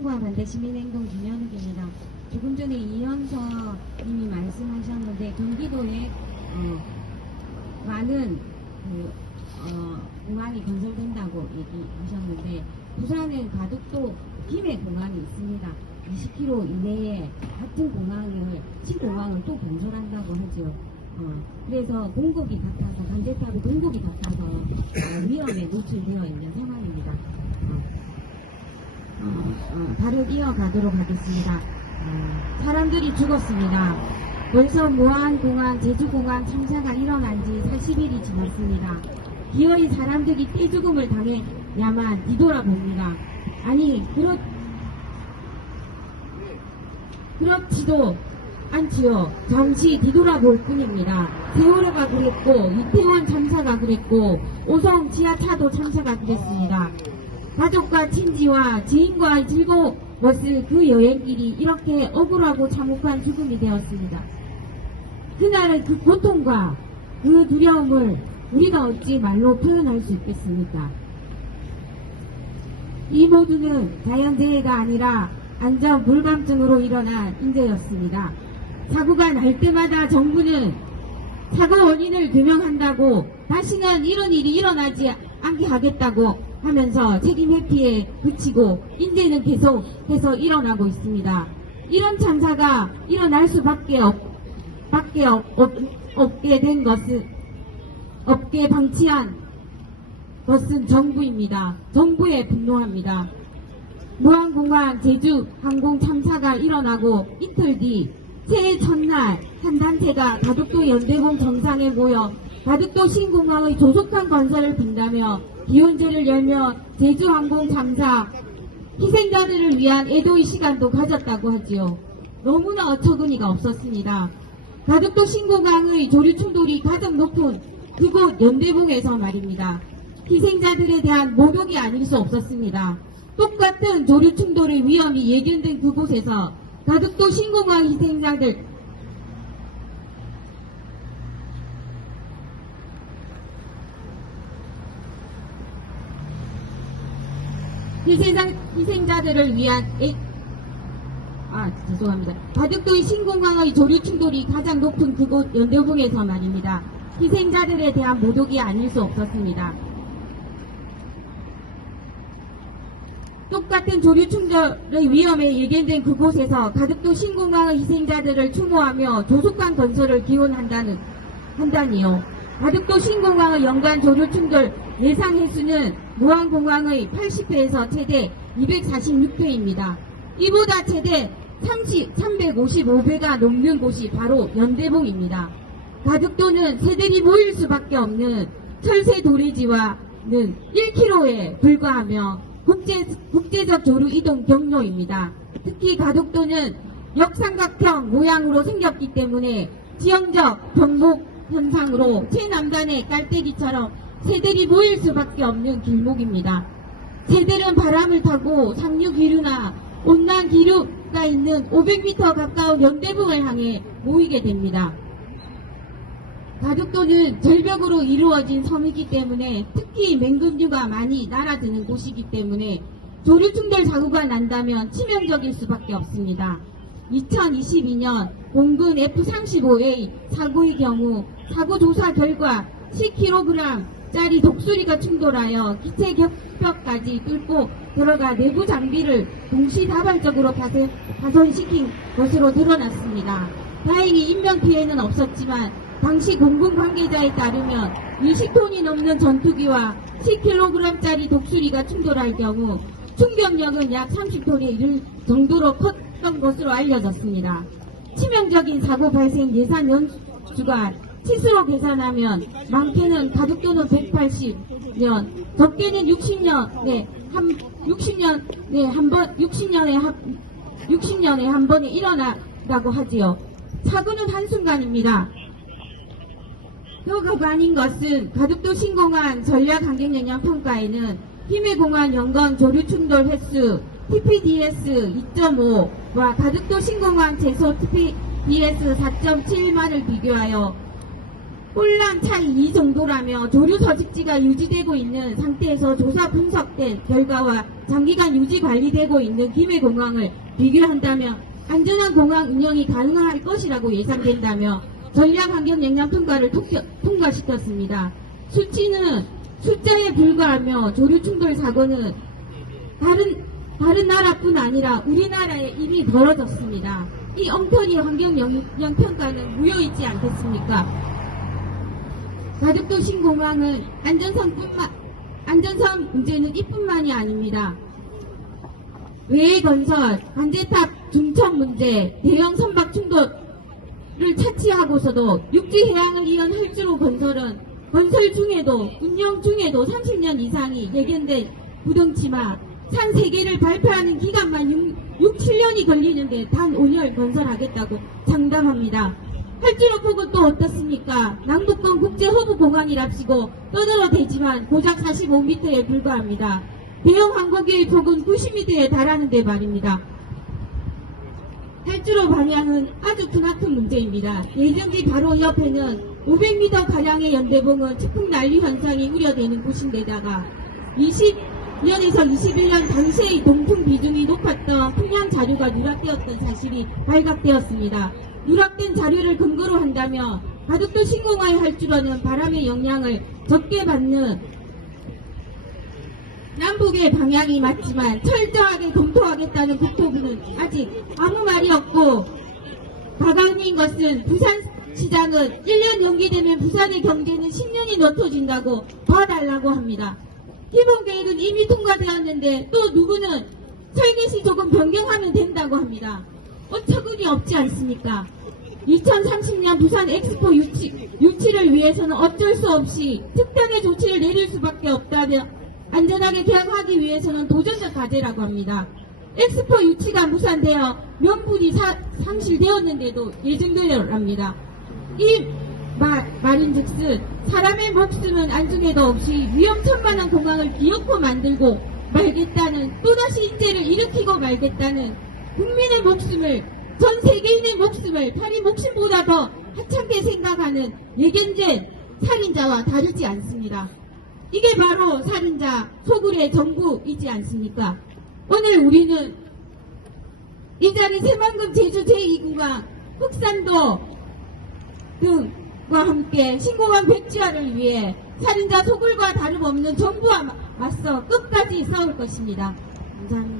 통신과 반대 시민행동 김현욱입니다. 조금 전에 이현서 님이 말씀하셨는데 경기도에 많은 공항이 건설된다고 얘기하셨는데 부산은 가덕도 김해 공항이 있습니다. 20km 이내에 같은 공항을 신공항을 또 건설한다고 하죠. 그래서 공급이 같아서 간제탑의 공급이 같아서 위험에 노출되어 있는 상황입니다. 바로 이어가도록 하겠습니다. 사람들이 죽었습니다. 벌써 무안공항, 제주공항 참사가 일어난 지 40일이 지났습니다. 기어이 사람들이 떼죽음을 당해야만 뒤돌아봅니다. 아니 그렇지도 않지요. 잠시 뒤돌아볼 뿐입니다. 세월호가 그랬고 이태원 참사가 그랬고 오송 지하차도 참사가 그랬습니다. 가족과 친지와 지인과의 즐거웠을 그 여행길이 이렇게 억울하고 참혹한 죽음이 되었습니다. 그날의 그 고통과 그 두려움을 우리가 어찌 말로 표현할 수 있겠습니까? 이 모두는 자연재해가 아니라 안전 불감증으로 일어난 인재였습니다. 사고가 날 때마다 정부는 사고 원인을 규명한다고 다시는 이런 일이 일어나지 않게 하겠다고 하면서 책임 회피에 그치고 인재는 계속해서 일어나고 있습니다. 이런 참사가 일어날 수밖에 없게 된 것은 없게 방치한 것은 정부입니다. 정부에 분노합니다. 무안공항 제주 항공 참사가 일어나고 이틀 뒤 새해 첫날 한 단체가 가덕도 연대봉 정상에 모여 가덕도 신공항의 조속한 건설을 빈다며 기원제를 열며 제주항공 참사 희생자들을 위한 애도의 시간도 가졌다고 하지요. 너무나 어처구니가 없었습니다. 가덕도 신공항의 조류 충돌이 가장 높은 그곳 연대봉에서 말입니다. 희생자들에 대한 모독이 아닐 수 없었습니다. 똑같은 조류 충돌의 위험이 예견된 그곳에서 가덕도 신공항 희생자들을 위한 죄송합니다. 가덕도의 신공항의 조류 충돌이 가장 높은 그곳 연대봉에서 말입니다. 희생자들에 대한 모독이 아닐 수 없었습니다. 똑같은 조류 충돌의 위험에 예견된 그곳에서 가덕도 신공항의 희생자들을 추모하며 조속한 건설을 기원한다니요. 가덕도 신공항의 연간 조류 충돌 예상 횟수는 무안공항의 80회에서 최대 246회입니다. 이보다 최대 355배가 넘는 곳이 바로 연대봉입니다. 가덕도는 새들이 모일 수밖에 없는 철새 도래지와는 1km에 불과하며 국제적 조류 이동 경로입니다. 특히 가덕도는 역삼각형 모양으로 생겼기 때문에 지형적 병목 현상으로 최남단의 깔때기처럼 새들이 모일 수밖에 없는 길목입니다. 새들은 바람을 타고 상류기류나 온난 기류가 있는 500m 가까운 연대봉을 향해 모이게 됩니다. 가덕도는 절벽으로 이루어진 섬이기 때문에 특히 맹금류가 많이 날아드는 곳이기 때문에 조류충돌 사고가 난다면 치명적일 수밖에 없습니다. 2022년 공군 F-35A 사고의 경우 사고 조사 결과 10kg짜리 독수리가 충돌하여 기체 겹벽까지 뚫고 들어가 내부 장비를 동시다발적으로 파손시킨 것으로 드러났습니다. 다행히 인명피해는 없었지만 당시 공군 관계자에 따르면 20톤이 넘는 전투기와 10kg짜리 독수리가 충돌할 경우 충격력은 약 30톤에 이를 정도로 컸던 것으로 알려졌습니다. 치명적인 사고 발생 예상 연수가 치수로 계산하면 많게는 가덕도는 180년, 적게는 60년에 한 번에 일어난다고 하지요. 사고는 한순간입니다. 더 가관인 것은 가덕도 신공항 전략환경영향평가에는 김해공항 연간 조류 충돌 횟수 TPDS 2.5와 가덕도 신공항 제소 TPDS 4.7만을 비교하여 혼란 차이 이 정도라며 조류 서식지가 유지되고 있는 상태에서 조사 분석된 결과와 장기간 유지 관리되고 있는 김해공항을 비교한다면 안전한 공항 운영이 가능할 것이라고 예상된다며 전략환경영향평가를 통과시켰습니다. 수치는 숫자에 불과하며 조류 충돌 사고는 다른 나라뿐 아니라 우리나라에 이미 벌어졌습니다. 이 엉터리 환경영향평가는 무효있지 않겠습니까? 가덕도 신공항은 안전성 문제는 이뿐만이 아닙니다. 외해 건설, 관제탑 중첩 문제, 대형 선박 충돌을 차치하고서도 육지 해양을 이은 활주로 건설은 건설 중에도 운영 중에도 30년 이상이 예견된 부동치마 산 3개를 발표하는 기간만 6, 7년이 걸리는데 단 5년 건설하겠다고 장담합니다. 활주로 폭은 또 어떻습니까? 남북권 국제허브공항이랍시고 떠들어대지만 고작 45m에 불과합니다. 대형 항공기의 폭은 90m에 달하는데 말입니다. 활주로 방향은 아주 크나큰 문제입니다. 예정지 바로 옆에는 500m가량의 연대봉은 측풍 난리 현상이 우려되는 곳인데다가 20년에서 21년 당시의 동풍 비중이 높았던 풍량 자료가 누락되었던 사실이 발각되었습니다. 누락된 자료를 근거로 한다면 가덕도 신공항의 활주로는 바람의 영향을 적게 받는 남북의 방향이 맞지만 철저하게 검토하겠다는 국토부는 아직 아무 말이 없고 가관인 것은 부산시장은 1년 연기되면 부산의 경제는 10년이 넘어진다고 봐달라고 합니다. 기본계획은 이미 통과되었는데 또 누구는 설계시 조금 변경하면 된다고 합니다. 어처구니 없지 않습니까? 2030년 부산 엑스포 유치를 위해서는 어쩔 수 없이 특단의 조치를 내릴 수밖에 없다며 안전하게 개항하기 위해서는 도전적 과제라고 합니다. 엑스포 유치가 무산되어 명분이 상실되었는데도 예정되랍니다. 이 말인즉슨 사람의 목숨은 안중에도 없이 위험천만한 공항을 기어코 만들고 말겠다는 또다시 인재를 일으키고 말겠다는 국민의 목숨을 전 세계인의 목숨을 파리 목숨보다 더 하찮게 생각하는 예견된 살인자와 다르지 않습니다. 이게 바로 살인자 소굴의 정부이지 않습니까? 오늘 우리는 이 자리 새만금 제주 제2구간 흑산도 등과 함께 신공항 백지화를 위해 살인자 소굴과 다름없는 정부와 맞서 끝까지 싸울 것입니다. 감사합니다.